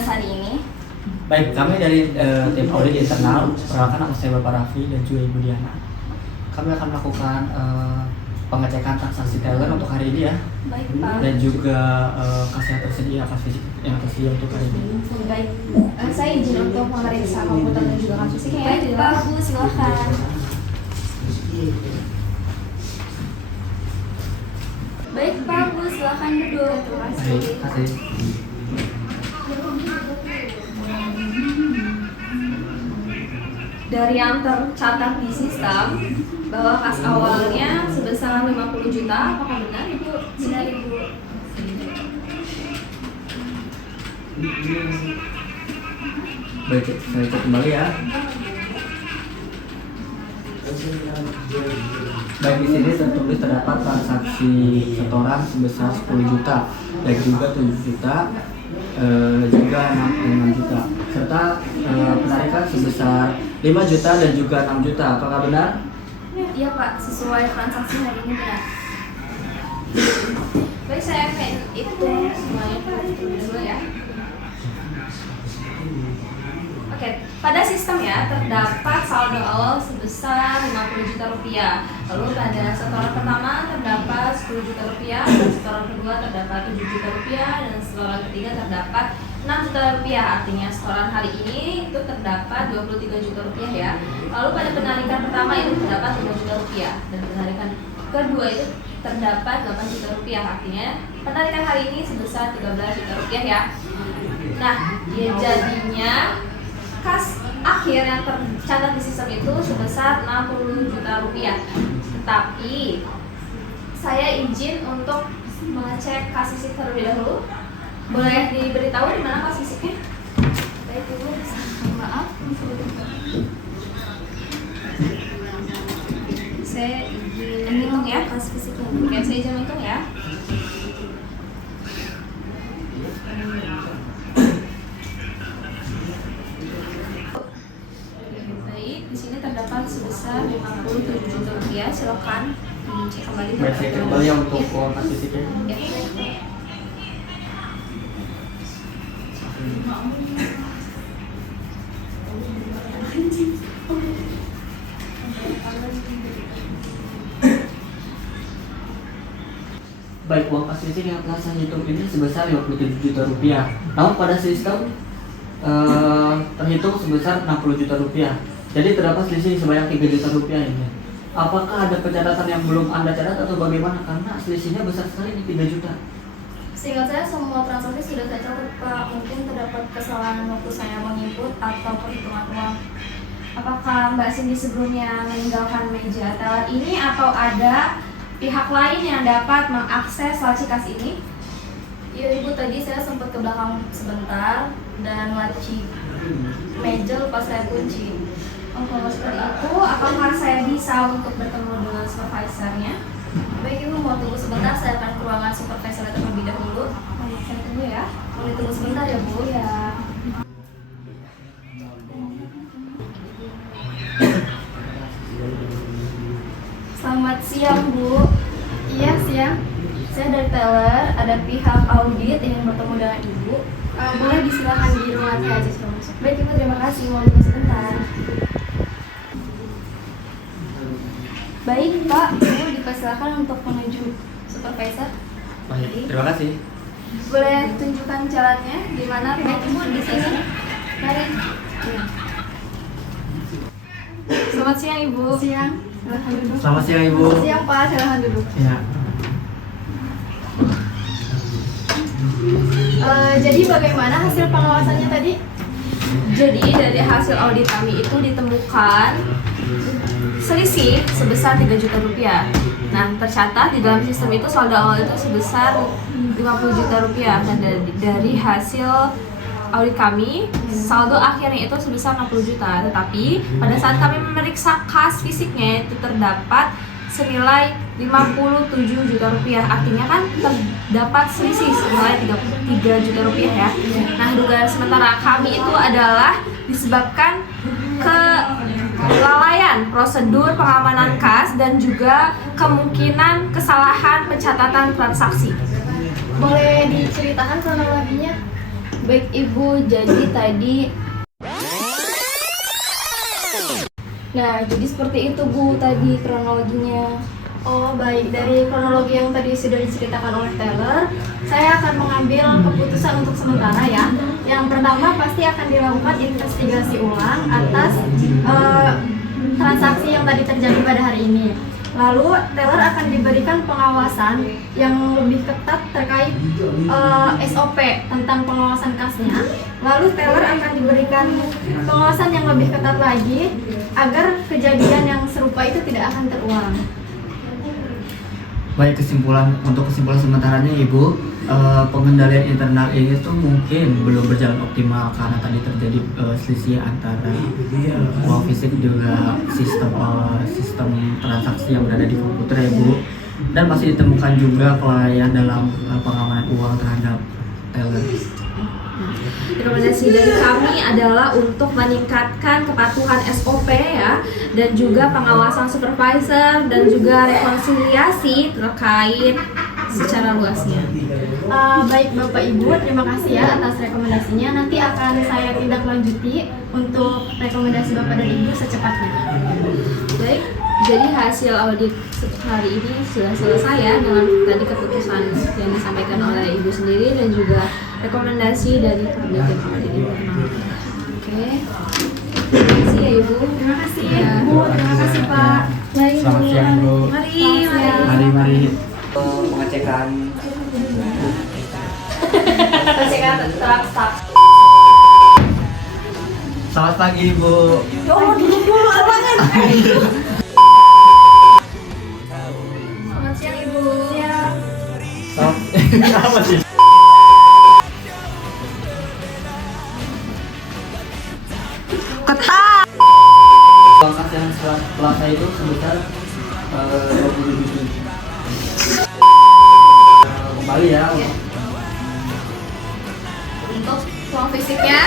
tugas hari ini? Baik, kami dari tim audit internal, perkenalkan nama saya Bapak Raffi dan juga Ibu Diana. Kami akan melakukan pengecekan transaksi teller untuk hari ini ya. Baik Pak. Dan juga kas yang tersedia, kas fisik yang tersedia untuk hari ini. Baik, saya izin untuk memeriksa komputer dan juga kas fisiknya ya. Baik Pak, Bu, silakan. Baik Pak, Bu, silakan duduk. Baik, kasih. Dari yang tercatat di sistem bahwa kas awalnya sebesar 50 juta, apakah benar Ibu? Benar Ibu. Baik, saya cek kembali ya. Baik, di sini tertulis terdapat transaksi setoran sebesar 10 juta dan juga 7 juta, juga 6 juta, serta penarikan sebesar 5 juta dan juga 6 juta. Apakah benar? Iya Pak, sesuai transaksi hari ini benar. Baik, saya akan hitung semuanya dulu ya. Oke, pada sistem ya terdapat saldo awal sebesar 50 juta rupiah. Lalu pada setoran pertama terdapat 10 juta rupiah, dan setoran kedua terdapat 7 juta rupiah, dan setoran ketiga terdapat 6 juta rupiah. Artinya setoran hari ini itu terdapat 23 juta rupiah ya. Lalu pada penarikan pertama itu terdapat 5 juta rupiah, dan penarikan kedua itu terdapat 8 juta rupiah. Artinya penarikan hari ini sebesar 13 juta rupiah ya. Nah, ya jadinya kas akhir yang tercatat di sistem itu sebesar 60 juta rupiah. Tetapi saya izin untuk mengecek kas fisik terlebih dahulu. Boleh diberitahu di mana kas fisiknya? Baik Ibu, maaf. Saya izin hitung ya kas fisiknya. Oke, saya izin hitung ya. Di sini terdapat sebesar 57 juta rupiah. Silakan dicek kembali. Baik, saya cek kembali ya untuk kas fisiknya. Ya. Baik, uang kas fisik yang telah saya hitung ini sebesar 57 juta rupiah. Namun pada sistem terhitung sebesar 60 juta rupiah. Jadi terdapat selisih sebanyak 3 juta rupiah ini. Apakah ada pencatatan yang belum Anda catat atau bagaimana? Karena selisihnya besar sekali di 3 juta. Seingat saya semua transaksi sudah saya catat Pak. Mungkin terdapat kesalahan waktu saya menginput atau perhitungan uang. Apakah Mbak Cindy sebelumnya meninggalkan meja teller ini atau ada pihak lain yang dapat mengakses laci kas ini? Iya Ibu, tadi saya sempat ke belakang sebentar dan laci meja lupa saya kunci. Oh, kalau seperti itu, apakah saya bisa untuk bertemu dengan supervisornya? Baik Ibu, mau tunggu sebentar, saya akan ke ruangan supervisor terlebih dahulu. Saya tunggu ya. Mau ditunggu sebentar ya Bu ya. Selamat siang Bu. Iya siang. Saya dari teller, ada pihak audit yang bertemu dengan Ibu. Boleh disilakan di ruangan aja. Baik Ibu, terima kasih. Mau tunggu sebentar. Baik Pak, Ibu dipersilakan untuk menuju supervisor. Baik, terima kasih. Boleh tunjukkan jalannya di mana? Baik Ibu, di sini. Mari. Selamat siang Ibu. Siang. Silahkan duduk. Selamat siang Ibu. Siang Pak, silahkan duduk. Ya. Jadi bagaimana hasil pengawasannya tadi? Jadi dari hasil audit kami itu ditemukan selisih sebesar 3 juta rupiah. Nah, tercatat di dalam sistem itu saldo awal itu sebesar 50 juta rupiah. Dan dari hasil audit kami, saldo akhirnya itu sebesar 60 juta. Tetapi pada saat kami memeriksa kas fisiknya itu terdapat senilai 57 juta rupiah. Artinya kan terdapat selisih senilai 3 juta rupiah ya. Nah, dugaan sementara kami itu adalah disebabkan kelalaian prosedur pengamanan kas dan juga kemungkinan kesalahan pencatatan transaksi. Boleh diceritakan kronologinya? Baik Ibu, jadi tadi Nah, jadi seperti itu Bu tadi kronologinya. Oh baik, dari kronologi yang tadi sudah diceritakan oleh Taylor, saya akan mengambil keputusan untuk sementara ya. Yang pertama pasti akan dilakukan investigasi ulang atas transaksi yang tadi terjadi pada hari ini. Lalu Taylor akan diberikan pengawasan yang lebih ketat terkait SOP tentang pengawasan kasnya. Lalu Taylor akan diberikan pengawasan yang lebih ketat lagi agar kejadian yang serupa itu tidak akan terulang. Baik, untuk kesimpulan sementaranya Ibu, pengendalian internal ini tuh mungkin belum berjalan optimal karena tadi terjadi selisih antara uang fisik juga sistem transaksi yang berada di komputer ya Bu, dan masih ditemukan juga kelalaian dalam pengamanan uang terhadap teller. Rekomendasi dari kami adalah untuk meningkatkan kepatuhan SOP ya, dan juga pengawasan supervisor dan juga rekonsiliasi terkait secara luasnya. Baik Bapak Ibu, terima kasih ya atas rekomendasinya. Nanti akan saya tindak lanjuti untuk rekomendasi Bapak dan Ibu secepatnya. Baik, jadi hasil audit hari ini sudah selesai ya dengan tadi keputusan yang disampaikan oleh Ibu sendiri dan juga rekomendasi dari penelitian audit internal. Oke, terima kasih ya Ibu. Terima kasih Ya. Bu, terima kasih Pak. Baik, Selamat siang Bu. Mari, Mari pengecekan. Pengecekan transaksi. Selamat pagi Ibu. Selamat siang Ibu. Apa sih? Uang kas yang setelah saya itu sebesar 27 juta. Kembali ya. Untuk uang fisiknya